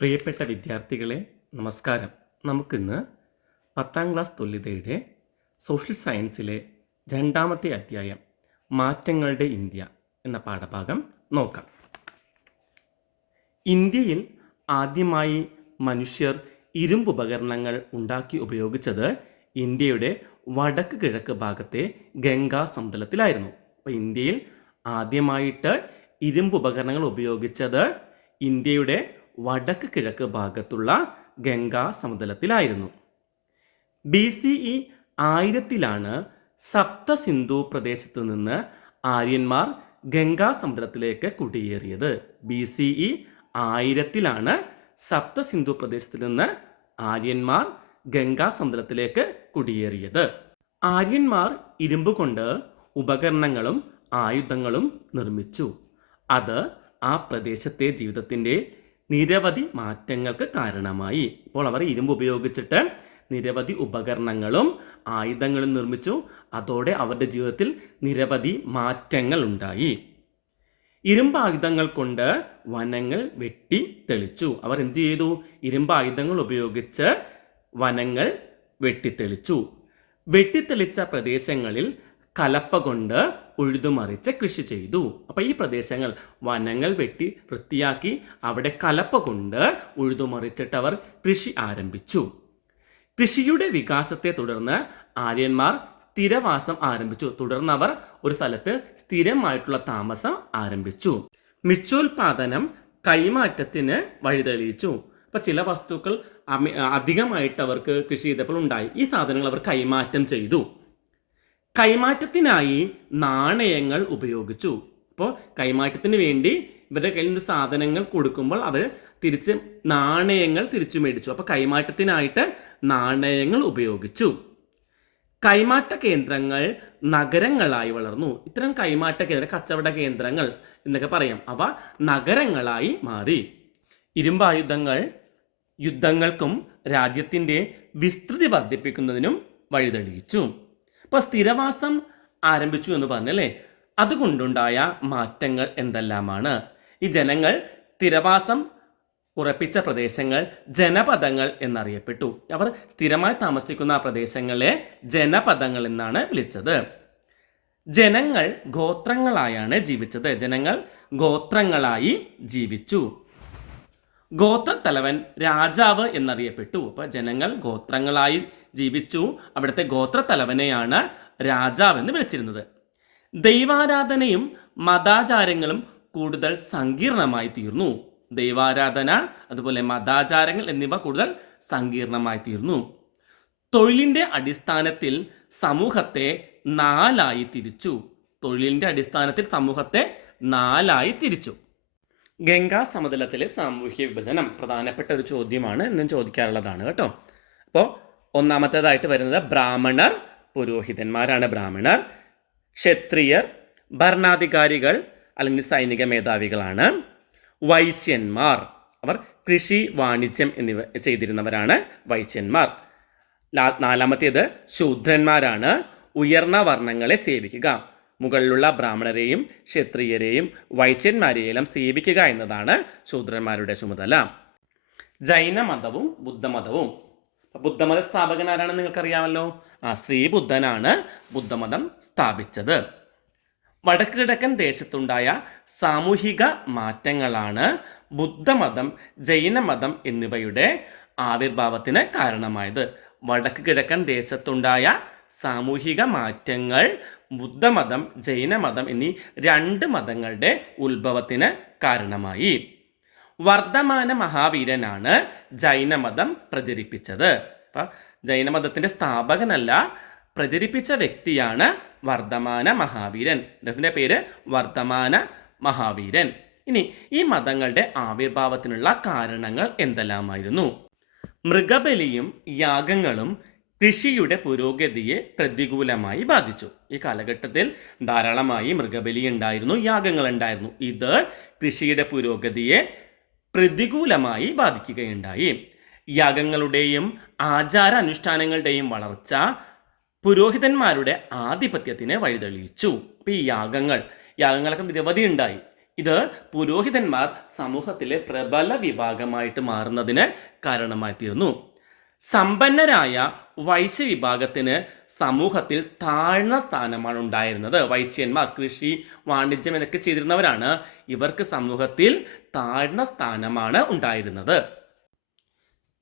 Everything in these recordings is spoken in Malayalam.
പ്രിയപ്പെട്ട വിദ്യാർത്ഥികളെ നമസ്കാരം. നമുക്കിന്ന് പത്താം ക്ലാസ് തുല്യതയുടെ സോഷ്യൽ സയൻസിലെ രണ്ടാമത്തെ അധ്യായം മാറ്റങ്ങളുടെ ഇന്ത്യ എന്ന പാഠഭാഗം നോക്കാം. ഇന്ത്യയിൽ ആദ്യമായി മനുഷ്യർ ഇരുമ്പ് ഉപകരണങ്ങൾ ഉണ്ടാക്കി ഉപയോഗിച്ചത് ഇന്ത്യയുടെ വടക്ക് കിഴക്ക് ഭാഗത്തെ ഗംഗാ സമതലത്തിലായിരുന്നു. അപ്പോൾ ഇന്ത്യയിൽ ആദ്യമായിട്ട് ഇരുമ്പ് ഉപകരണങ്ങൾ ഉപയോഗിച്ചത് ഇന്ത്യയുടെ വടക്ക് കിഴക്ക് ഭാഗത്തുള്ള ഗംഗാ സമതലത്തിലായിരുന്നു. ബി സി ഇ ആയിരത്തിലാണ് സപ്തസിന്ധു പ്രദേശത്തു നിന്ന് ആര്യന്മാർ ഗംഗാ സമുദ്രത്തിലേക്ക് കുടിയേറിയത്. ബി സി ഇ ആയിരത്തിലാണ് സപ്തസിന്ധു പ്രദേശത്ത് നിന്ന് ആര്യന്മാർ ഗംഗാ സമുദ്രത്തിലേക്ക് കുടിയേറിയത്. ആര്യന്മാർ ഇരുമ്പ് കൊണ്ട് ഉപകരണങ്ങളും ആയുധങ്ങളും നിർമ്മിച്ചു. അത് ആ പ്രദേശത്തെ ജീവിതത്തിന്റെ നിരവധി മാറ്റങ്ങൾക്ക് കാരണമായി. ഇപ്പോൾ അവർ ഇരുമ്പ് ഉപയോഗിച്ചിട്ട് നിരവധി ഉപകരണങ്ങളും ആയുധങ്ങളും നിർമ്മിച്ചു. അതോടെ അവരുടെ ജീവിതത്തിൽ നിരവധി മാറ്റങ്ങൾ ഉണ്ടായി. ഇരുമ്പ് ആയുധങ്ങൾ കൊണ്ട് വനങ്ങൾ വെട്ടി തെളിച്ചു. അവർ എന്തു ചെയ്തു? ഇരുമ്പ് ആയുധങ്ങൾ ഉപയോഗിച്ച് വനങ്ങൾ വെട്ടിത്തെളിച്ചു. വെട്ടിത്തെളിച്ച പ്രദേശങ്ങളിൽ കലപ്പ കൊണ്ട് ഉഴുതുമറിച്ച് കൃഷി ചെയ്തു. അപ്പോൾ ഈ പ്രദേശങ്ങൾ വനങ്ങൾ വെട്ടി വൃത്തിയാക്കി അവിടെ കലപ്പ കൊണ്ട് ഉഴുതുമറിച്ചിട്ട് അവർ കൃഷി ആരംഭിച്ചു. കൃഷിയുടെ വികാസത്തെ തുടർന്ന് ആര്യന്മാർ സ്ഥിരവാസം ആരംഭിച്ചു. തുടർന്ന് അവർ ഒരു സ്ഥലത്ത് സ്ഥിരമായിട്ടുള്ള താമസം ആരംഭിച്ചു. മിച്ചോൽപാദനം കൈമാറ്റത്തിന് വഴിതെളിയിച്ചു. അപ്പൊ ചില വസ്തുക്കൾ അധികമായിട്ട് അവർക്ക് കൃഷി ചെയ്തപ്പോൾ ഉണ്ടായി. ഈ സാധനങ്ങൾ അവർ കൈമാറ്റം ചെയ്തു. കൈമാറ്റത്തിനായി നാണയങ്ങൾ ഉപയോഗിച്ചു. അപ്പോൾ കൈമാറ്റത്തിന് വേണ്ടി ഇവരുടെ കയ്യിൽ സാധനങ്ങൾ കൊടുക്കുമ്പോൾ അവർ തിരിച്ച് നാണയങ്ങൾ തിരിച്ചു മേടിച്ചു. അപ്പോൾ കൈമാറ്റത്തിനായിട്ട് നാണയങ്ങൾ ഉപയോഗിച്ചു. കൈമാറ്റ കേന്ദ്രങ്ങൾ നഗരങ്ങളായി വളർന്നു. ഇത്തരം കൈമാറ്റ കേന്ദ്ര കച്ചവട കേന്ദ്രങ്ങൾ എന്നൊക്കെ പറയാം. അവ നഗരങ്ങളായി മാറി. ഇരുമ്പായുധങ്ങൾ യുദ്ധങ്ങൾക്കും രാജ്യത്തിന്റെ വിസ്തൃതി വർദ്ധിപ്പിക്കുന്നതിനും വഴിതെളിയിച്ചു. അപ്പോൾ സ്ഥിരവാസം ആരംഭിച്ചു എന്ന് പറഞ്ഞല്ലേ? അതുകൊണ്ടുണ്ടായ മാറ്റങ്ങൾ എന്തെല്ലാമാണ്? ഈ ജനങ്ങൾ സ്ഥിരവാസം ഉറപ്പിച്ച പ്രദേശങ്ങൾ ജനപദങ്ങൾ എന്നറിയപ്പെട്ടു. അവർ സ്ഥിരമായി താമസിക്കുന്ന ആ പ്രദേശങ്ങളെ ജനപദങ്ങൾ എന്നാണ് വിളിച്ചത്. ജനങ്ങൾ ഗോത്രങ്ങളായാണ് ജീവിച്ചത്. ജനങ്ങൾ ഗോത്രങ്ങളായി ജീവിച്ചു. ഗോത്രത്തലവൻ രാജാവ് എന്നറിയപ്പെട്ടു. അപ്പോൾ ജനങ്ങൾ ഗോത്രങ്ങളായി ജീവിച്ചു. അവിടുത്തെ ഗോത്രത്തലവനെയാണ് രാജാവ് എന്ന് വിളിച്ചിരുന്നത്. ദൈവാരാധനയും മതാചാരങ്ങളും കൂടുതൽ സങ്കീർണമായി തീർന്നു. ദൈവാരാധന അതുപോലെ മതാചാരങ്ങൾ എന്നിവ കൂടുതൽ സങ്കീർണമായി തീർന്നു. തൊഴിലിന്റെ അടിസ്ഥാനത്തിൽ സമൂഹത്തെ നാലായി തിരിച്ചു. തൊഴിലിന്റെ അടിസ്ഥാനത്തിൽ സമൂഹത്തെ നാലായി തിരിച്ചു. ഗംഗാ സമതലത്തിലെ സാമൂഹ്യ വിഭജനം പ്രധാനപ്പെട്ട ഒരു ചോദ്യമാണ് എന്നും ചോദിക്കാറുള്ളതാണ് കേട്ടോ. അപ്പോൾ ഒന്നാമത്തേതായിട്ട് വരുന്നത് ബ്രാഹ്മണർ പുരോഹിതന്മാരാണ് ബ്രാഹ്മണർ. ക്ഷത്രിയർ ഭരണാധികാരികൾ അല്ലെങ്കിൽ സൈനിക മേധാവികളാണ്. വൈശ്യന്മാർ അവർ കൃഷി വാണിജ്യം എന്നിവ ചെയ്തിരുന്നവരാണ് വൈശ്യന്മാർ. നാലാമത്തേത് ശൂദ്രന്മാരാണ്. ഉയർന്ന വർണങ്ങളെ സേവിക്കുക. മുകളിലുള്ള ബ്രാഹ്മണരെയും ക്ഷത്രിയരെയും വൈശ്യന്മാരെയെല്ലാം സേവിക്കുക എന്നതാണ് ശൂദ്രന്മാരുടെ ചുമതല. ജൈനമതവും ബുദ്ധമതവും. ബുദ്ധമത സ്ഥാപകൻ ആരാണെന്ന് നിങ്ങൾക്കറിയാമല്ലോ? ആ ശ്രീ ബുദ്ധനാണ് ബുദ്ധമതം സ്ഥാപിച്ചത്. വടക്ക് കിഴക്കൻ ദേശത്തുണ്ടായ സാമൂഹിക മാറ്റങ്ങളാണ് ബുദ്ധമതം ജൈനമതം എന്നിവയുടെ ആവിർഭാവത്തിന് കാരണമായത്. വടക്ക് കിഴക്കൻ ദേശത്തുണ്ടായ സാമൂഹിക മാറ്റങ്ങൾ ബുദ്ധമതം ജൈനമതം എന്നീ രണ്ട് മതങ്ങളുടെ ഉത്ഭവത്തിന് കാരണമായി. വർദ്ധമാന മഹാവീരനാണ് ജൈനമതം പ്രചരിപ്പിച്ചത്. അപ്പം ജൈനമതത്തിന്റെ സ്ഥാപകനല്ല പ്രചരിപ്പിച്ച വ്യക്തിയാണ് വർദ്ധമാന മഹാവീരൻ. അദ്ദേഹത്തിന്റെ പേര് വർദ്ധമാന മഹാവീരൻ. ഇനി ഈ മതങ്ങളുടെ ആവിർഭാവത്തിനുള്ള കാരണങ്ങൾ എന്തെല്ലാമായിരുന്നു? മൃഗബലിയും യാഗങ്ങളും കൃഷിയുടെ പുരോഗതിയെ പ്രതികൂലമായി ബാധിച്ചു. ഈ കാലഘട്ടത്തിൽ ധാരാളമായി മൃഗബലി ഉണ്ടായിരുന്നു യാഗങ്ങൾ ഉണ്ടായിരുന്നു. ഇത് കൃഷിയുടെ പുരോഗതിയെ പ്രതികൂലമായി ബാധിക്കുകയുണ്ടായി. യാഗങ്ങളുടെയും ആചാര അനുഷ്ഠാനങ്ങളുടെയും വളർച്ച പുരോഹിതന്മാരുടെ ആധിപത്യത്തിന് വഴിതെളിയിച്ചു. ഇപ്പം ഈ യാഗങ്ങൾ യാഗങ്ങളൊക്കെ നിരവധി ഉണ്ടായി. ഇത് പുരോഹിതന്മാർ സമൂഹത്തിലെ പ്രബല വിഭാഗമായിട്ട് മാറുന്നതിന് കാരണമായി തീർന്നു സമ്പന്നരായ വൈശ്യ വിഭാഗത്തിന് സമൂഹത്തിൽ താഴ്ന്ന സ്ഥാനമാണ് ഉണ്ടായിരുന്നത്. വൈശ്യന്മാർ കൃഷി വാണിജ്യം എന്നൊക്കെ ചെയ്തിരുന്നവരാണ് ഇവർക്ക് സമൂഹത്തിൽ താഴ്ന്ന സ്ഥാനമാണ് ഉണ്ടായിരുന്നത്.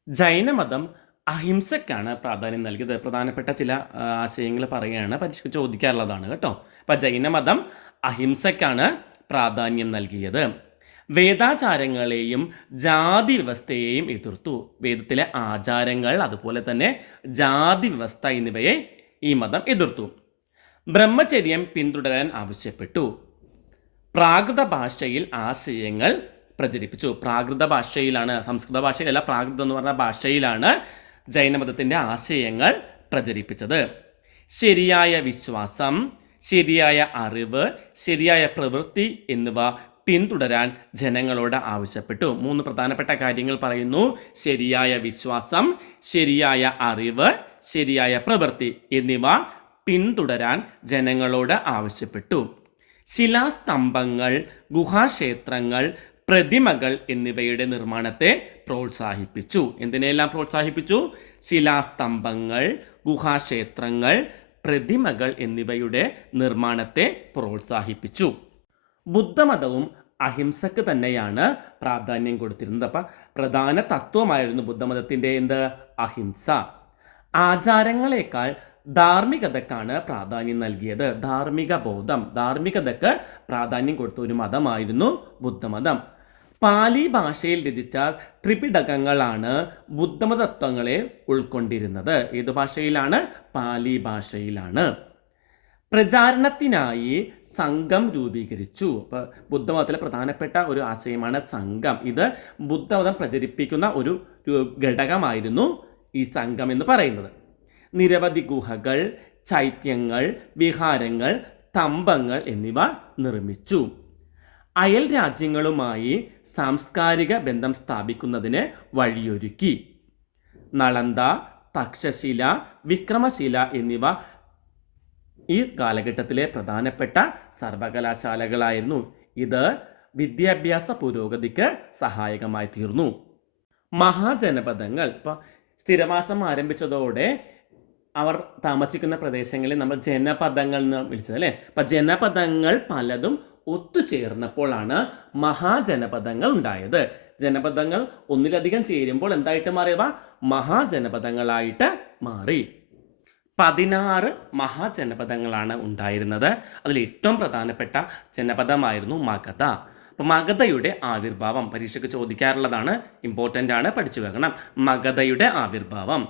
ജൈനമതം അഹിംസക്കാണ് പ്രാധാന്യം നൽകിയത്. പ്രധാനപ്പെട്ട ചില ആശയങ്ങൾ പറയുകയാണ്. പരീക്ഷ ചോദിക്കാറുള്ളതാണ് കേട്ടോ. അപ്പം ജൈനമതം അഹിംസക്കാണ് പ്രാധാന്യം നൽകിയത്. വേദാചാരങ്ങളെയും ജാതി വ്യവസ്ഥയെയും എതിർത്തു. വേദത്തിലെ ആചാരങ്ങൾ അതുപോലെ തന്നെ ജാതി വ്യവസ്ഥ എന്നിവയെ ഈ മതം എതിർത്തു. ബ്രഹ്മചര്യം പിന്തുടരാൻ ആവശ്യപ്പെട്ടു. പ്രാകൃത ഭാഷയിൽ ആശയങ്ങൾ പ്രചരിപ്പിച്ചു. പ്രാകൃത ഭാഷയിലാണ് സംസ്കൃത ഭാഷയിലല്ല പ്രാകൃതം എന്ന് പറഞ്ഞ ഭാഷയിലാണ് ജൈനമതത്തിന്റെ ആശയങ്ങൾ പ്രചരിപ്പിച്ചത്. ശരിയായ വിശ്വാസം ശരിയായ അറിവ് ശരിയായ പ്രവൃത്തി എന്നിവ പിന്തുടരാൻ ജനങ്ങളോട് ആവശ്യപ്പെട്ടു. മൂന്ന് പ്രധാനപ്പെട്ട കാര്യങ്ങൾ പറയുന്നു. ശരിയായ വിശ്വാസം ശരിയായ അറിവ് ശരിയായ പ്രവൃത്തി എന്നിവ പിന്തുടരാൻ ജനങ്ങളോട് ആവശ്യപ്പെട്ടു. ശിലാസ്തംഭങ്ങൾ ഗുഹാക്ഷേത്രങ്ങൾ പ്രതിമകൾ എന്നിവയുടെ നിർമ്മാണത്തെ പ്രോത്സാഹിപ്പിച്ചു. എന്തിനെല്ലാം പ്രോത്സാഹിപ്പിച്ചു? ശിലാസ്തംഭങ്ങൾ ഗുഹാക്ഷേത്രങ്ങൾ പ്രതിമകൾ എന്നിവയുടെ നിർമ്മാണത്തെ പ്രോത്സാഹിപ്പിച്ചു. ബുദ്ധമതവും അഹിംസക്ക് തന്നെയാണ് പ്രാധാന്യം കൊടുത്തിരുന്നത്. അപ്പം പ്രധാന തത്വമായിരുന്നു ബുദ്ധമതത്തിന്റെ എന്ത്? അഹിംസ. ആചാരങ്ങളെക്കാൾ ധാർമ്മികതക്കാണ് പ്രാധാന്യം നൽകിയത്. ധാർമ്മിക ബോധം ധാർമ്മികതക്ക് പ്രാധാന്യം കൊടുത്ത ഒരു മതമായിരുന്നു ബുദ്ധമതം. പാലി ഭാഷയിൽ രചിച്ച ത്രിപിടകങ്ങളാണ് ബുദ്ധമതത്വങ്ങളെ ഉൾക്കൊണ്ടിരുന്നത്. ഏത് ഭാഷയിലാണ്? പാലി ഭാഷയിലാണ്. പ്രചാരണത്തിനായി സംഘം രൂപീകരിച്ചു. അപ്പോൾ ബുദ്ധമതത്തിലെ പ്രധാനപ്പെട്ട ഒരു ആശയമാണ് സംഘം. ഇത് ബുദ്ധമതം പ്രചരിപ്പിക്കുന്ന ഒരു ഘടകമായിരുന്നു ഈ സംഘം എന്ന് പറയുന്നത്. നിരവധി ഗുഹകൾ ചൈത്യങ്ങൾ വിഹാരങ്ങൾ സ്തംഭങ്ങൾ എന്നിവ നിർമ്മിച്ചു. അയൽ രാജ്യങ്ങളുമായി സാംസ്കാരിക ബന്ധം സ്ഥാപിക്കുന്നതിന് വഴിയൊരുക്കി. നളന്ദ തക്ഷശില വിക്രമശില എന്നിവ ഈ കാലഘട്ടത്തിലെ പ്രധാനപ്പെട്ട സർവകലാശാലകളായിരുന്നു. ഇത് വിദ്യാഭ്യാസ പുരോഗതിക്ക് സഹായകമായി തീർന്നു. മഹാജനപദങ്ങൾ. ഇപ്പോൾ സ്ഥിരവാസം ആരംഭിച്ചതോടെ അവർ താമസിക്കുന്ന പ്രദേശങ്ങളിൽ നമ്മൾ ജനപദങ്ങൾ എന്ന് വിളിച്ചത് അല്ലേ? അപ്പം ജനപദങ്ങൾ പലതും ഒത്തുചേർന്നപ്പോഴാണ് മഹാജനപദങ്ങൾ ഉണ്ടായത്. ജനപദങ്ങൾ ഒന്നിലധികം ചേരുമ്പോൾ എന്തായിട്ട് മാറിയവ മഹാജനപദങ്ങളായിട്ട് മാറി. പതിനാറ് മഹാജനപദങ്ങളാണ് ഉണ്ടായിരുന്നത്. അതിൽ ഏറ്റവും പ്രധാനപ്പെട്ട ജനപദമായിരുന്നു മഗധ. അപ്പോൾ മഗധയുടെ ആവിർഭാവം പരീക്ഷയ്ക്ക് ചോദിക്കാറുള്ളതാണ് ഇമ്പോർട്ടന്റ് ആണ് പഠിച്ചു വെക്കണം. മഗധയുടെ ആവിർഭാവം.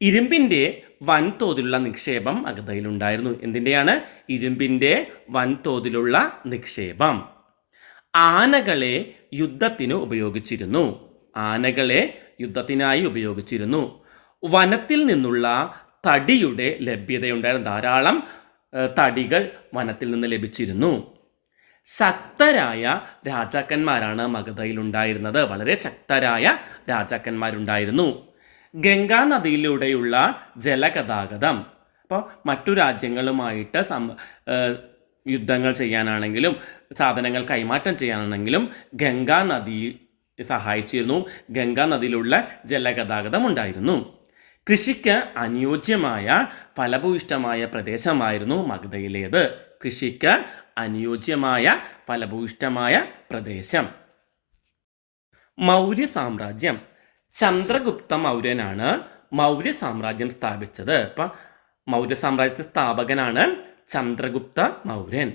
ഇരുമ്പിന്റെ വൻതോതിലുള്ള നിക്ഷേപം മഗധയിലുണ്ടായിരുന്നു എന്തിന്റെയാണ്? ഇരുമ്പിന്റെ വൻതോതിലുള്ള നിക്ഷേപം. ആനകളെ യുദ്ധത്തിന് ഉപയോഗിച്ചിരുന്നു. ആനകളെ യുദ്ധത്തിനായി ഉപയോഗിച്ചിരുന്നു. വനത്തിൽ നിന്നുള്ള തടിയുടെ ലഭ്യതയുണ്ടായിരുന്നു. ധാരാളം തടികൾ വനത്തിൽ നിന്ന് ലഭിച്ചിരുന്നു. ശക്തരായ രാജാക്കന്മാരാണ് മഗധയിൽ ഉണ്ടായിരുന്നത് വളരെ ശക്തരായ രാജാക്കന്മാരുണ്ടായിരുന്നു. ഗംഗാ നദിയിലൂടെയുള്ള ജലഗതാഗതം. അപ്പോൾ മറ്റു രാജ്യങ്ങളുമായിട്ട് സം യുദ്ധങ്ങൾ ചെയ്യാനാണെങ്കിലും സാധനങ്ങൾ കൈമാറ്റം ചെയ്യാനാണെങ്കിലും ഗംഗാ നദി സഹായിച്ചിരുന്നു. ഗംഗാ നദിയിലുള്ള ജലഗതാഗതം ഉണ്ടായിരുന്നു. കൃഷിക്ക് അനുയോജ്യമായ ഫലഭൂയിഷ്ടമായ പ്രദേശമായിരുന്നു മഗധയിലേത്. കൃഷിക്ക് അനുയോജ്യമായ ഫലഭൂയിഷ്ടമായ പ്രദേശം. മൗര്യ സാമ്രാജ്യം. ചന്ദ്രഗുപ്ത മൗര്യനാണ് മൗര്യ സാമ്രാജ്യം സ്ഥാപിച്ചത്. ഇപ്പം മൗര്യ സാമ്രാജ്യത്തെ സ്ഥാപകനാണ് ചന്ദ്രഗുപ്ത മൗര്യൻ.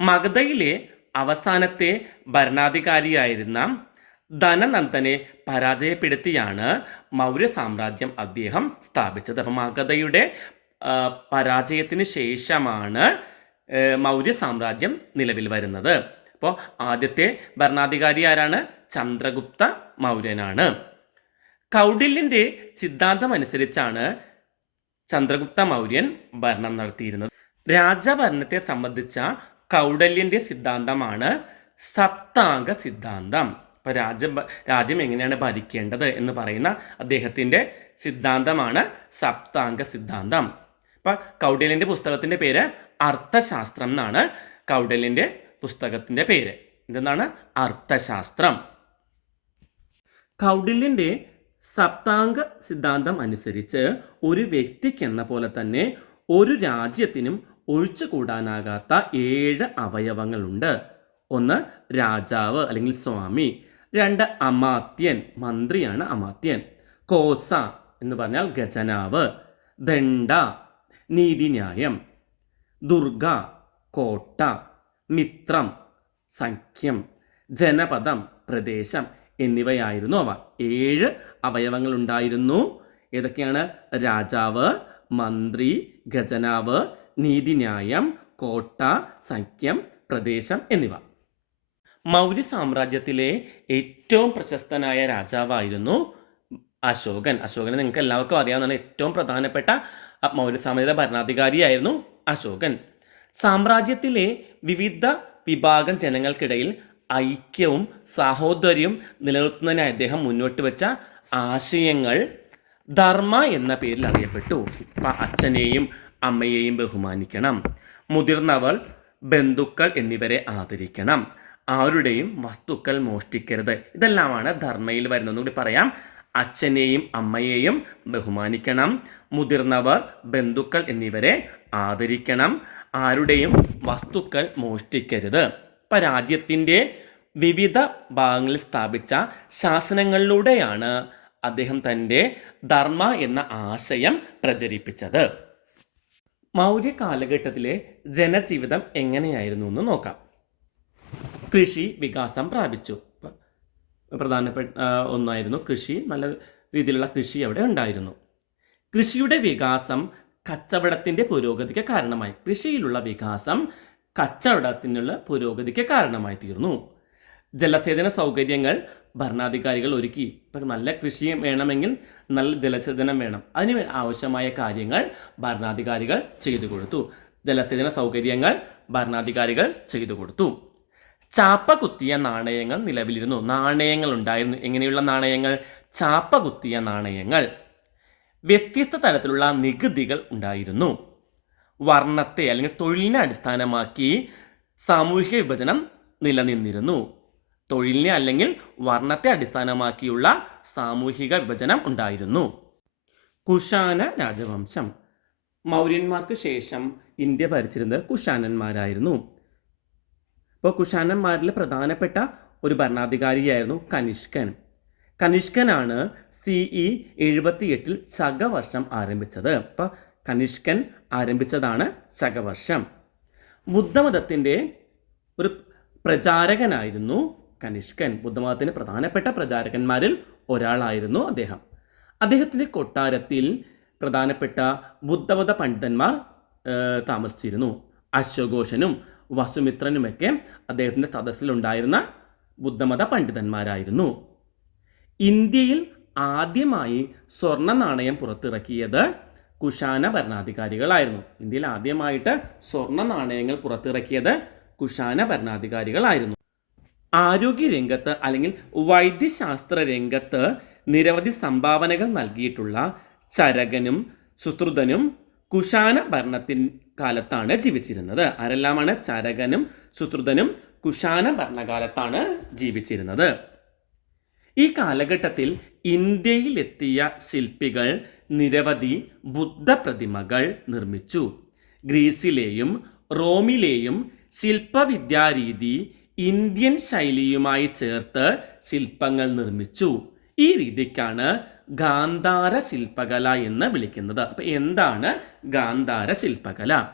മഗധയിലെ അവസാനത്തെ ഭരണാധികാരിയായിരുന്ന ധനനന്ദനെ പരാജയപ്പെടുത്തിയാണ് മൗര്യ സാമ്രാജ്യം അദ്ദേഹം സ്ഥാപിച്ചത്. അപ്പം മഗധയുടെ പരാജയത്തിന് ശേഷമാണ് മൗര്യ സാമ്രാജ്യം നിലവിൽ വരുന്നത്. അപ്പോൾ ആദ്യത്തെ ഭരണാധികാരി ആരാണ്? ചന്ദ്രഗുപ്ത മൗര്യനാണ്. കൗഡില്യന്റെ സിദ്ധാന്തം അനുസരിച്ചാണ് ചന്ദ്രഗുപ്ത മൗര്യൻ ഭരണം നടത്തിയിരുന്നത്. രാജഭരണത്തെ സംബന്ധിച്ച കൗഡല്യന്റെ സിദ്ധാന്തമാണ് സപ്താംഗ സിദ്ധാന്തം. അപ്പോൾ രാജ്യം രാജ്യം എങ്ങനെയാണ് ഭരിക്കേണ്ടത് എന്ന് പറയുന്ന അദ്ദേഹത്തിന്റെ സിദ്ധാന്തമാണ് സപ്താംഗ സിദ്ധാന്തം. അപ്പം കൗഡല്യന്റെ പുസ്തകത്തിന്റെ പേര് അർത്ഥശാസ്ത്രം എന്നാണ് കൗഡല്യന്റെ പുസ്തകത്തിന്റെ പേര്. ഇതെന്താണ്? അർത്ഥശാസ്ത്രം. കൗടില്യന്റെ സപ്താംഗ സിദ്ധാന്തം അനുസരിച്ച് ഒരു വ്യക്തിക്കെന്ന പോലെ തന്നെ ഒരു രാജ്യത്തിനും ഒഴിച്ചു കൂടാനാകാത്ത ഏഴ് അവയവങ്ങളുണ്ട്. ഒന്ന് രാജാവ് അല്ലെങ്കിൽ സ്വാമി. രണ്ട് അമാത്യൻ മന്ത്രിയാണ് അമാത്യൻ. കോസ എന്ന് പറഞ്ഞാൽ ഖജനാവ്. ദണ്ഡ നീതിന്യായം. ദുർഗ കോട്ട. മിത്രം സഖ്യം. ജനപദം പ്രദേശം എന്നിവയായിരുന്നു അവ. ഏഴ് അവയവങ്ങളുണ്ടായിരുന്നു. ഏതൊക്കെയാണ്? രാജാവ് മന്ത്രി ഖജനാവ് നീതിന്യായം കോട്ട സഖ്യം പ്രദേശം എന്നിവ. മൗര്യ സാമ്രാജ്യത്തിലെ ഏറ്റവും പ്രശസ്തനായ രാജാവായിരുന്നു അശോകൻ. അശോകനെ നിങ്ങൾക്ക് എല്ലാവർക്കും അറിയാവുന്നതാണ് ഏറ്റവും പ്രധാനപ്പെട്ട മൗര്യ സാമ്രാജ്യത്തെ ഭരണാധികാരിയായിരുന്നു അശോകൻ. സാമ്രാജ്യത്തിലെ വിവിധ വിഭാഗം ജനങ്ങൾക്കിടയിൽ ഐക്യവും സാഹോദര്യവും നിലനിർത്തുന്നതിനായി അദ്ദേഹം മുന്നോട്ട് വെച്ച ആശയങ്ങൾ ധർമ്മ എന്ന പേരിൽ അറിയപ്പെട്ടു. ഇപ്പം അച്ഛനെയും അമ്മയെയും ബഹുമാനിക്കണം. മുതിർന്നവർ ബന്ധുക്കൾ എന്നിവരെ ആദരിക്കണം. ആരുടെയും വസ്തുക്കൾ മോഷ്ടിക്കരുത്. ഇതെല്ലാമാണ് ധർമ്മയിൽ വരുന്നത് കൂടി പറയാം. അച്ഛനെയും അമ്മയെയും ബഹുമാനിക്കണം. മുതിർന്നവർ ബന്ധുക്കൾ എന്നിവരെ ആദരിക്കണം. ആരുടെയും വസ്തുക്കൾ മോഷ്ടിക്കരുത്. ഇപ്പം രാജ്യത്തിന്റെ വിവിധ ഭാഗങ്ങളിൽ സ്ഥാപിച്ച ശാസനങ്ങളിലൂടെയാണ് അദ്ദേഹം തന്റെ ധർമ്മ എന്ന ആശയം പ്രചരിപ്പിച്ചത്. മൗര്യ കാലഘട്ടത്തിലെ ജനജീവിതം എങ്ങനെയായിരുന്നു എന്ന് നോക്കാം. കൃഷി വികാസം പ്രാപിച്ചു. പ്രധാനപ്പെട്ട ഒന്നായിരുന്നു കൃഷി. നല്ല രീതിയിലുള്ള കൃഷി അവിടെ ഉണ്ടായിരുന്നു. കൃഷിയുടെ വികാസം കച്ചവടത്തിന്റെ പുരോഗതിക്ക് കാരണമായി. കൃഷിയിലുള്ള വികാസം കച്ചവടത്തിനുള്ള പുരോഗതിക്ക് കാരണമായി തീർന്നു. ജലസേചന സൗകര്യങ്ങൾ ഭരണാധികാരികൾ ഒരുക്കി. ഇപ്പം നല്ല കൃഷി വേണമെങ്കിൽ നല്ല ജലസേചനം വേണം. അതിന് ആവശ്യമായ കാര്യങ്ങൾ ഭരണാധികാരികൾ ചെയ്തു കൊടുത്തു. ജലസേചന സൗകര്യങ്ങൾ ഭരണാധികാരികൾ ചെയ്തു കൊടുത്തു. ചാപ്പ കുത്തിയ നാണയങ്ങൾ നിലവിലിരുന്നു. നാണയങ്ങൾ ഉണ്ടായിരുന്നു. എങ്ങനെയുള്ള നാണയങ്ങൾ? ചാപ്പ കുത്തിയ നാണയങ്ങൾ. വ്യത്യസ്ത തരത്തിലുള്ള നികുതികൾ ഉണ്ടായിരുന്നു. വർണത്തെ അല്ലെങ്കിൽ തൊഴിലിനെ അടിസ്ഥാനമാക്കി സാമൂഹിക വിഭജനം നിലനിന്നിരുന്നു. തൊഴിലിനെ അല്ലെങ്കിൽ വർണത്തെ അടിസ്ഥാനമാക്കിയുള്ള സാമൂഹിക വിഭജനം ഉണ്ടായിരുന്നു. കുഷാന രാജവംശം. മൗര്യന്മാർക്ക് ശേഷം ഇന്ത്യ ഭരിച്ചിരുന്നത് കുഷാനന്മാരായിരുന്നു ഇപ്പോൾ കുഷാനന്മാരിൽ പ്രധാനപ്പെട്ട ഒരു ഭരണാധികാരിയായിരുന്നു കനിഷ്കൻ. കനിഷ്കനാണ് സി ഇ എഴുപത്തിയെട്ടിൽ ശകവർഷം ആരംഭിച്ചത്. അപ്പോൾ കനിഷ്കൻ ആരംഭിച്ചതാണ് ശകവർഷം. ബുദ്ധമതത്തിന്റെ ഒരു പ്രചാരകനായിരുന്നു കനിഷ്കൻ. ബുദ്ധമതത്തിന്റെ പ്രധാനപ്പെട്ട പ്രചാരകന്മാരിൽ ഒരാളായിരുന്നു അദ്ദേഹം. അദ്ദേഹത്തിന്റെ കൊട്ടാരത്തിൽ പ്രധാനപ്പെട്ട ബുദ്ധമത പണ്ഡിതന്മാർ താമസിച്ചിരുന്നു. അശ്വഘോഷനും വസുമിത്രനുമൊക്കെ അദ്ദേഹത്തിന്റെ സദസ്സിലുണ്ടായിരുന്ന ബുദ്ധമത പണ്ഡിതന്മാരായിരുന്നു. ഇന്ത്യയിൽ ആദ്യമായി സ്വർണ നാണയം പുറത്തിറക്കിയത് കുഷാന ഭരണാധികാരികളായിരുന്നു. ഇന്ത്യയിൽ ആദ്യമായിട്ട് സ്വർണ നാണയങ്ങൾ പുറത്തിറക്കിയത് കുഷാന ഭരണാധികാരികളായിരുന്നു. ആരോഗ്യ രംഗത്ത് അല്ലെങ്കിൽ വൈദ്യശാസ്ത്ര രംഗത്ത് നിരവധി സംഭാവനകൾ നൽകിയിട്ടുള്ള ചരകനും സുശ്രുതനും കുഷാന ഭരണത്തിൻ കാലത്താണ് ജീവിച്ചിരുന്നത്. ആരെല്ലാമാണ്? ചരകനും സുത്രുതനും കുഷാന ഭരണകാലത്താണ് ജീവിച്ചിരുന്നത്. ഈ കാലഘട്ടത്തിൽ ഇന്ത്യയിലെത്തിയ ശില്പികൾ നിരവധി ബുദ്ധ പ്രതിമകൾ നിർമ്മിച്ചു. ഗ്രീസിലെയും റോമിലെയും ശില്പവിദ്യാരീതി ഇന്ത്യൻ ശൈലിയുമായി ചേർത്ത് ശില്പങ്ങൾ നിർമ്മിച്ചു. ഈ രീതിക്കാണ് ഗാന്ധാര ശില്പകല എന്ന് വിളിക്കുന്നത്. അപ്പം എന്താണ് ഗാന്ധാര ശില്പകല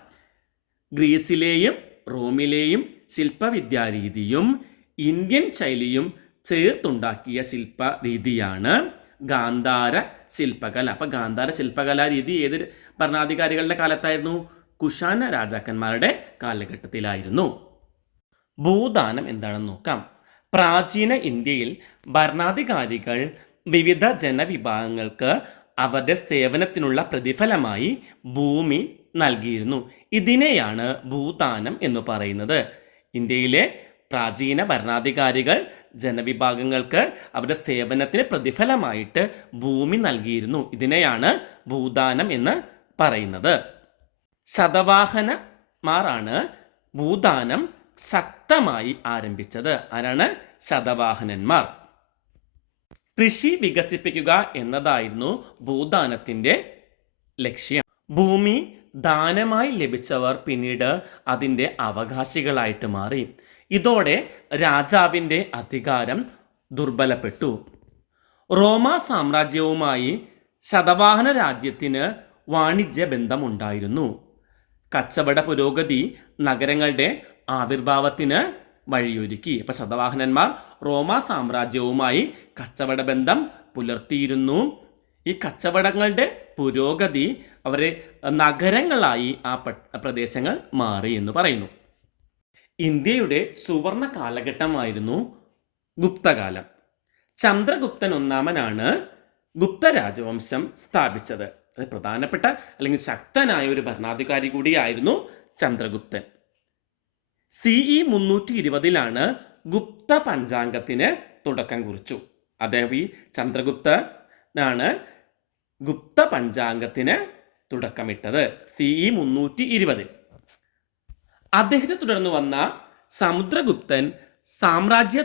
ഗ്രീസിലെയും റോമിലെയും ശില്പവിദ്യാരീതിയും ഇന്ത്യൻ ശൈലിയും ചേർത്തുണ്ടാക്കിയ ശില്പ രീതിയാണ് ഗാന്ധാര ശില്പകല അപ്പം ഗാന്ധാര ശില്പകല രീതി ഏത് ഭരണാധികാരികളുടെ കാലത്തായിരുന്നു? കുഷാന രാജാക്കന്മാരുടെ കാലഘട്ടത്തിലായിരുന്നു. ഭൂദാനം എന്താണെന്ന് നോക്കാം. പ്രാചീന ഇന്ത്യയിൽ ഭരണാധികാരികൾ വിവിധ ജനവിഭാഗങ്ങൾക്ക് അവരുടെ സേവനത്തിനുള്ള പ്രതിഫലമായി ഭൂമി നൽകിയിരുന്നു. ഇതിനെയാണ് ഭൂദാനം എന്ന് പറയുന്നത്. ഇന്ത്യയിലെ പ്രാചീന ഭരണാധികാരികൾ ജനവിഭാഗങ്ങൾക്ക് അവരുടെ സേവനത്തിന് പ്രതിഫലമായിട്ട് ഭൂമി നൽകിയിരുന്നു. ഇതിനെയാണ് ഭൂദാനം എന്ന് പറയുന്നത്. ശതവാഹനമാരാണ് ഭൂദാനം ശക്തമായി ആരംഭിച്ചത്. ആരാണ്? ശതവാഹനന്മാർ. കൃഷി വികസിപ്പിക്കുക എന്നതായിരുന്നു ഭൂദാനത്തിന്റെ ലക്ഷ്യം. ഭൂമി ദാനമായി ലഭിച്ചവർ പിന്നീട് അതിന്റെ അവകാശികളായിട്ട് മാറി. ഇതോടെ രാജാവിന്റെ അധികാരം ദുർബലപ്പെട്ടു. റോമ സാമ്രാജ്യവുമായി ശതവാഹന രാജ്യത്തിന് വാണിജ്യ ബന്ധമുണ്ടായിരുന്നു. കച്ചവട പുരോഗതി നഗരങ്ങളുടെ ആവിർഭാവത്തിന് വഴിയൊരുക്കി. അപ്പോൾ ശതവാഹനന്മാർ റോമ സാമ്രാജ്യവുമായി കച്ചവട ബന്ധം പുലർത്തിയിരുന്നു. ഈ കച്ചവടങ്ങളുടെ പുരോഗതി അവരെ നഗരങ്ങളായി ആ പ്രദേശങ്ങൾ മാറി എന്ന് പറയുന്നു. ഇന്ത്യയുടെ സുവർണ കാലഘട്ടമായിരുന്നു ഗുപ്തകാലം. ചന്ദ്രഗുപ്തൻ ഒന്നാമനാണ് ഗുപ്ത രാജവംശം സ്ഥാപിച്ചത്. അത് പ്രധാനപ്പെട്ട അല്ലെങ്കിൽ ശക്തനായ ഒരു ഭരണാധികാരി കൂടിയായിരുന്നു ചന്ദ്രഗുപ്തൻ. സിഇ മുന്നൂറ്റി ഇരുപതിലാണ് ഗുപ്ത പഞ്ചാംഗത്തിന് തുടക്കം കുറിച്ചു. അദ്ദേഹം ഈ ചന്ദ്രഗുപ്തനാണ് ഗുപ്ത പഞ്ചാംഗത്തിന് തുടക്കമിട്ടത്. സിഇ മുന്നൂറ്റി ഇരുപതിൽ അദ്ദേഹത്തെ തുടർന്ന് വന്ന സമുദ്രഗുപ്തൻ സാമ്രാജ്യ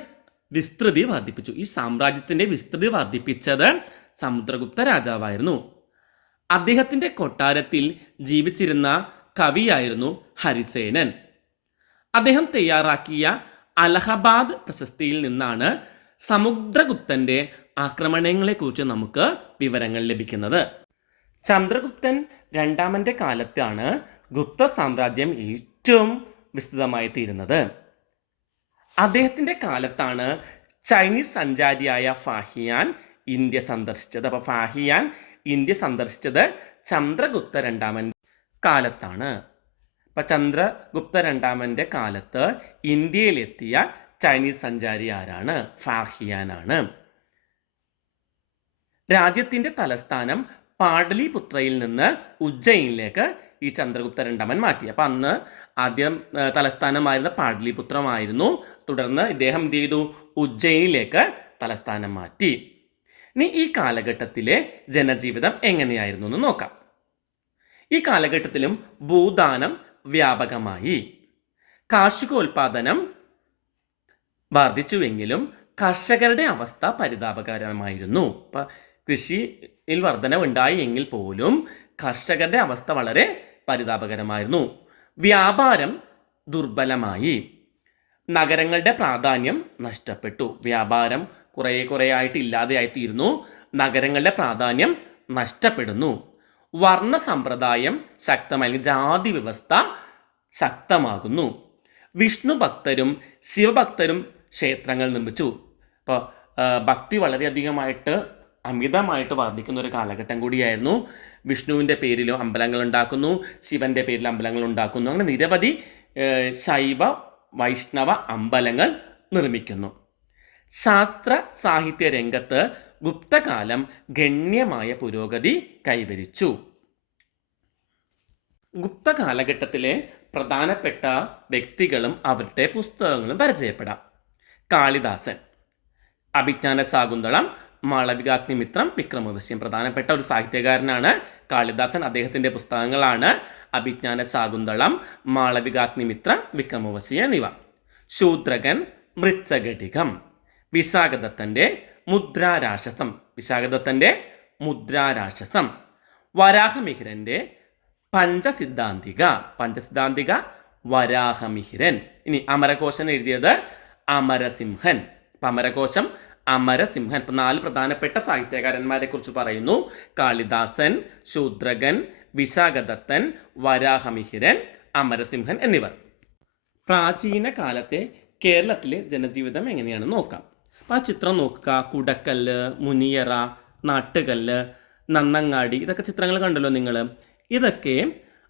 വിസ്തൃതി വർദ്ധിപ്പിച്ചു. ഈ സാമ്രാജ്യത്തിന്റെ വിസ്തൃതി വർദ്ധിപ്പിച്ചത് സമുദ്രഗുപ്ത രാജാവായിരുന്നു. അദ്ദേഹത്തിന്റെ കൊട്ടാരത്തിൽ ജീവിച്ചിരുന്ന കവിയായിരുന്നു ഹരിസേനൻ. അദ്ദേഹം തയ്യാറാക്കിയ അലഹബാദ് പ്രശസ്തിയിൽ നിന്നാണ് സമുദ്രഗുപ്തന്റെ ആക്രമണങ്ങളെക്കുറിച്ച് നമുക്ക് വിവരങ്ങൾ ലഭിക്കുന്നത്. ചന്ദ്രഗുപ്തൻ രണ്ടാമന്റെ കാലത്താണ് ഗുപ്ത സാമ്രാജ്യം ഏറ്റവും വിസ്തൃതമായി തീരുന്നത്. അദ്ദേഹത്തിന്റെ കാലത്താണ് ചൈനീസ് സഞ്ചാരിയായ ഫാഹിയാൻ ഇന്ത്യ സന്ദർശിച്ചത്. അപ്പോൾ ഫാഹിയാൻ ഇന്ത്യ സന്ദർശിച്ചത് ചന്ദ്രഗുപ്ത രണ്ടാമൻ കാലത്താണ്. അപ്പം ചന്ദ്രഗുപ്ത രണ്ടാമന്റെ കാലത്ത് ഇന്ത്യയിലെത്തിയ ചൈനീസ് സഞ്ചാരി ആരാണ്? ഫാഹിയാനാണ് രാജ്യത്തിന്റെ തലസ്ഥാനം പാടലിപുത്രയിൽ നിന്ന് ഉജ്ജയിനിലേക്ക് ഈ ചന്ദ്രഗുപ്ത രണ്ടാമൻ മാറ്റി. അപ്പം അന്ന് ആദ്യം തലസ്ഥാനമായിരുന്ന പാടലിപുത്രമായിരുന്നു. തുടർന്ന് ഇദ്ദേഹം എന്ത് ചെയ്തു? ഉജ്ജയിനിലേക്ക് തലസ്ഥാനം മാറ്റി. ഇനി ഈ കാലഘട്ടത്തിലെ ജനജീവിതം എങ്ങനെയായിരുന്നു എന്ന് നോക്കാം. ഈ കാലഘട്ടത്തിലും ഭൂദാനം വ്യാപകമായി. കാർഷികോൽപാദനം വർദ്ധിച്ചുവെങ്കിലും കർഷകരുടെ അവസ്ഥ പരിതാപകരമായിരുന്നു. ഇപ്പം കൃഷിയിൽ വർധനവുണ്ടായി എങ്കിൽ പോലും കർഷകരുടെ അവസ്ഥ വളരെ പരിതാപകരമായിരുന്നു. വ്യാപാരം ദുർബലമായി. നഗരങ്ങളുടെ പ്രാധാന്യം നഷ്ടപ്പെട്ടു. വ്യാപാരം കുറേ കുറേ ആയിട്ട് ഇല്ലാതെയായിത്തീരുന്നു. നഗരങ്ങളുടെ പ്രാധാന്യം നഷ്ടപ്പെടുന്നു. വർണ സമ്പ്രദായം ശക്തമായി ജാതി വ്യവസ്ഥ ശക്തമാകുന്നു. വിഷ്ണു ഭക്തരും ശിവഭക്തരും ക്ഷേത്രങ്ങൾ നിർമ്മിച്ചു. അപ്പോൾ ഭക്തി വളരെയധികമായിട്ട് അമിതമായിട്ട് വർദ്ധിക്കുന്ന ഒരു കാലഘട്ടം കൂടിയായിരുന്നു. വിഷ്ണുവിന്റെ പേരിലും അമ്പലങ്ങൾ ഉണ്ടാക്കുന്നു ശിവന്റെ പേരിൽ അമ്പലങ്ങൾ ഉണ്ടാക്കുന്നു. അങ്ങനെ നിരവധി ശൈവ വൈഷ്ണവ അമ്പലങ്ങൾ നിർമ്മിക്കുന്നു. ശാസ്ത്ര സാഹിത്യ രംഗത്ത് ഗുപ്തകാലം ഗണ്യമായ പുരോഗതി കൈവരിച്ചു. ഗുപ്ത കാലഘട്ടത്തിലെ പ്രധാനപ്പെട്ട വ്യക്തികളും അവരുടെ പുസ്തകങ്ങളും പരിചയപ്പെടാം. കാളിദാസൻ അഭിജ്ഞാന ശാകുന്തളം മാളവികാഗ്നിമിത്രം വിക്രമദശ്യം. പ്രധാനപ്പെട്ട ഒരു സാഹിത്യകാരനാണ് കാളിദാസൻ. അദ്ദേഹത്തിന്റെ പുസ്തകങ്ങളാണ് അഭിജ്ഞാന ശാകുന്തളം മാളവികാഗ്നിമിത്രം വിക്രമവശി എന്നിവ. ശൂദ്രകൻ മൃച്ഛഘടികം വിശാഖദത്തന്റെ മുദ്രാരാക്ഷസം. വിശാഖദത്തന്റെ മുദ്രാരാക്ഷസം. വരാഹമിഹിരന്റെ പഞ്ചസിദ്ധാന്തിക. പഞ്ചസിദ്ധാന്തിക വരാഹമിഹിരൻ. ഇനി അമരകോശൻ എഴുതിയത് അമരസിംഹൻ. അമരകോശം അമരസിംഹൻ. ഇപ്പം നാല് പ്രധാനപ്പെട്ട സാഹിത്യകാരന്മാരെ കുറിച്ച് പറയുന്നു. കാളിദാസൻ ശൂദ്രകൻ വിശാഖദത്തൻ വരാഹമിഹിരൻ അമരസിംഹൻ എന്നിവർ. പ്രാചീന കാലത്തെ കേരളത്തിലെ ജനജീവിതം എങ്ങനെയാണെന്ന് നോക്കാം. ആ ചിത്രം നോക്കുക. കുടക്കല്ല് മുനിയറ നാട്ടുകല്ല് നന്നങ്ങാടി ഇതൊക്കെ ചിത്രങ്ങൾ കണ്ടല്ലോ നിങ്ങൾ ഇതൊക്കെ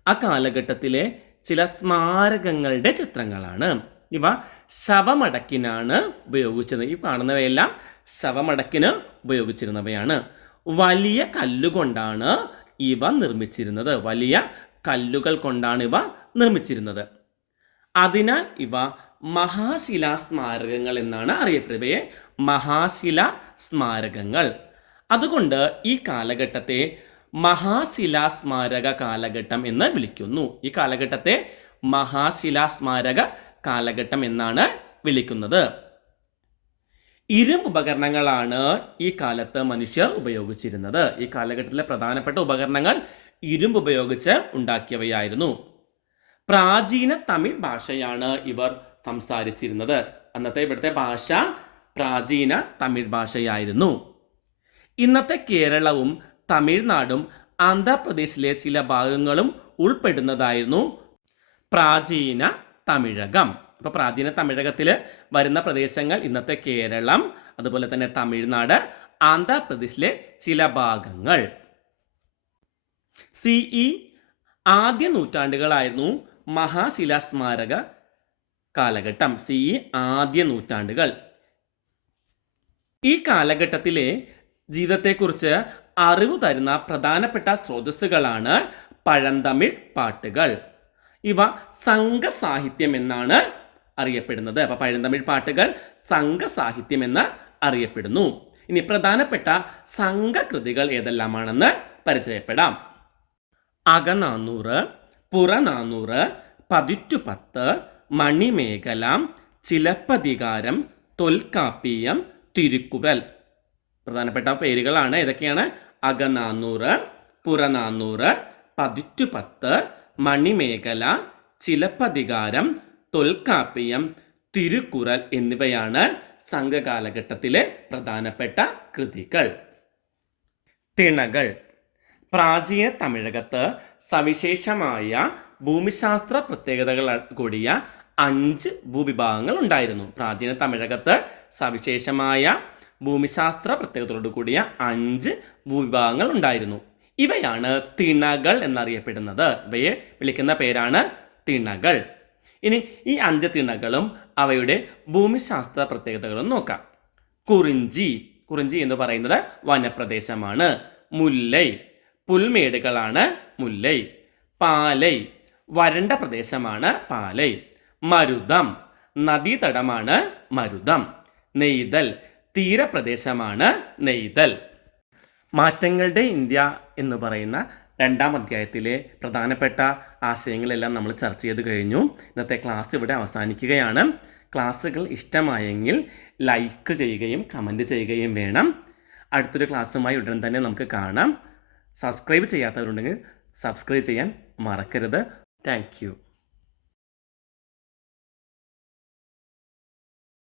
ആ കാലഘട്ടത്തിലെ ചില സ്മാരകങ്ങളുടെ ചിത്രങ്ങളാണ്. ഇവ ശവമടക്കിനാണ് ഉപയോഗിച്ചത്. ഈ കാണുന്നവയെല്ലാം ശവമടക്കിന് ഉപയോഗിച്ചിരുന്നവയാണ്. വലിയ കല്ലുകൊണ്ടാണ് ഇവ നിർമ്മിച്ചിരുന്നത്. വലിയ കല്ലുകൾ കൊണ്ടാണ് ഇവ നിർമ്മിച്ചിരുന്നത്. അതിനാൽ ഇവ മഹാശിലാ സ്മാരകങ്ങൾ എന്നാണ് അറിയപ്പെടുന്നത്. മഹാശില സ്മാരകങ്ങൾ. അതുകൊണ്ട് ഈ കാലഘട്ടത്തെ മഹാശിലാ സ്മാരക കാലഘട്ടം എന്ന് വിളിക്കുന്നു. ഈ കാലഘട്ടത്തെ മഹാശിലാ സ്മാരക കാലഘട്ടം എന്നാണ് വിളിക്കുന്നത്. ഇരുമ്പ് ഉപകരണങ്ങളാണ് ഈ കാലത്ത് മനുഷ്യർ ഉപയോഗിച്ചിരുന്നത്. ഈ കാലഘട്ടത്തിലെ പ്രധാനപ്പെട്ട ഉപകരണങ്ങൾ ഇരുമ്പ് ഉപയോഗിച്ച് ഉണ്ടാക്കിയവയായിരുന്നു. പ്രാചീന തമിഴ് ഭാഷയാണ് ഇവർ സംസാരിച്ചിരുന്നത്. അന്നത്തെ ഇവിടുത്തെ ഭാഷ പ്രാചീന തമിഴ് ഭാഷയായിരുന്നു. ഇന്നത്തെ കേരളവും തമിഴ്നാടും ആന്ധ്രാപ്രദേശിലെ ചില ഭാഗങ്ങളും ഉൾപ്പെടുന്നതായിരുന്നു പ്രാചീന തമിഴകം. അപ്പോൾ പ്രാചീന തമിഴകത്തിൽ വരുന്ന പ്രദേശങ്ങൾ ഇന്നത്തെ കേരളം അതുപോലെ തന്നെ തമിഴ്നാട് ആന്ധ്രാപ്രദേശിലെ ചില ഭാഗങ്ങൾ. സി ഇ ആദ്യ നൂറ്റാണ്ടുകളായിരുന്നു മഹാശിലാസ്മാരക കാലഘട്ടം. സി ഇ ആദ്യ നൂറ്റാണ്ടുകൾ. ഈ കാലഘട്ടത്തിലെ ജീവിതത്തെക്കുറിച്ച് അറിവ് തരുന്ന പ്രധാനപ്പെട്ട സ്രോതസ്സുകളാണ് പഴന്തമിഴ് പാട്ടുകൾ. ഇവ സംഘസാഹിത്യം എന്നാണ് അറിയപ്പെടുന്നത്. അപ്പോൾ പഴന്തമിഴ് പാട്ടുകൾ സംഘസാഹിത്യം എന്ന് അറിയപ്പെടുന്നു. ഇനി പ്രധാനപ്പെട്ട സംഘകൃതികൾ ഏതെല്ലാമാണെന്ന് പരിചയപ്പെടാം. അകനാന്നൂറ് പുറനാന്നൂറ് പതിറ്റുപത്ത് മണിമേഖല ചിലപ്പതികാരം തൊൽക്കാപ്പിയം തിരുക്കുറൽ പ്രധാനപ്പെട്ട പേരുകളാണ്. ഏതൊക്കെയാണ്? അകനാന്നൂറ് പുറനാന്നൂറ് പതിറ്റുപത്ത് മണിമേഖല ചിലപ്പതികാരം തൊൽക്കാപ്പിയം തിരുക്കുറൽ എന്നിവയാണ് സംഘകാലഘട്ടത്തിലെ പ്രധാനപ്പെട്ട കൃതികൾ. തിണകൾ. പ്രാചീന തമിഴകത്ത് സവിശേഷമായ ഭൂമിശാസ്ത്ര പ്രത്യേകതകൾ കൂടിയ അഞ്ച് ഭൂവിഭാഗങ്ങൾ ഉണ്ടായിരുന്നു. പ്രാചീന തമിഴകത്ത് സവിശേഷമായ ഭൂമിശാസ്ത്ര പ്രത്യേകതയോട് കൂടിയ അഞ്ച് ഭൂവിഭാഗങ്ങൾ ഉണ്ടായിരുന്നു. ഇവയാണ് തിണകൾ എന്നറിയപ്പെടുന്നത്. ഇവയെ വിളിക്കുന്ന പേരാണ് തിണകൾ. ഇനി ഈ അഞ്ച് തിണകളും അവയുടെ ഭൂമിശാസ്ത്ര പ്രത്യേകതകളും നോക്കാം. കുറിഞ്ചി. കുറിഞ്ചി എന്ന് പറയുന്നത് വനപ്രദേശമാണ്. മുല്ലൈ. പുൽമേടുകളാണ് മുല്ലൈ. പാലൈ. വരണ്ട പ്രദേശമാണ് പാലൈ. മരുതം. നദീതടമാണ് മരുതം. നെയ്തൽ തീരപ്രദേശമാണ് നെയ്തൽ. മാറ്റങ്ങളുടെ ഇന്ത്യ എന്ന് പറയുന്ന രണ്ടാം അധ്യായത്തിലെ പ്രധാനപ്പെട്ട ആശയങ്ങളെല്ലാം നമ്മൾ ചർച്ച ചെയ്ത് കഴിഞ്ഞു. ഇന്നത്തെ ക്ലാസ് ഇവിടെ അവസാനിക്കുകയാണ്. ക്ലാസ്സുകൾ ഇഷ്ടമായെങ്കിൽ ലൈക്ക് ചെയ്യുകയും കമന്റ് ചെയ്യുകയും വേണം. അടുത്തൊരു ക്ലാസ്സുമായി ഉടൻ തന്നെ നമുക്ക് കാണാം. സബ്സ്ക്രൈബ് ചെയ്യാത്തവരുണ്ടെങ്കിൽ സബ്സ്ക്രൈബ് ചെയ്യാൻ മറക്കരുത്. താങ്ക്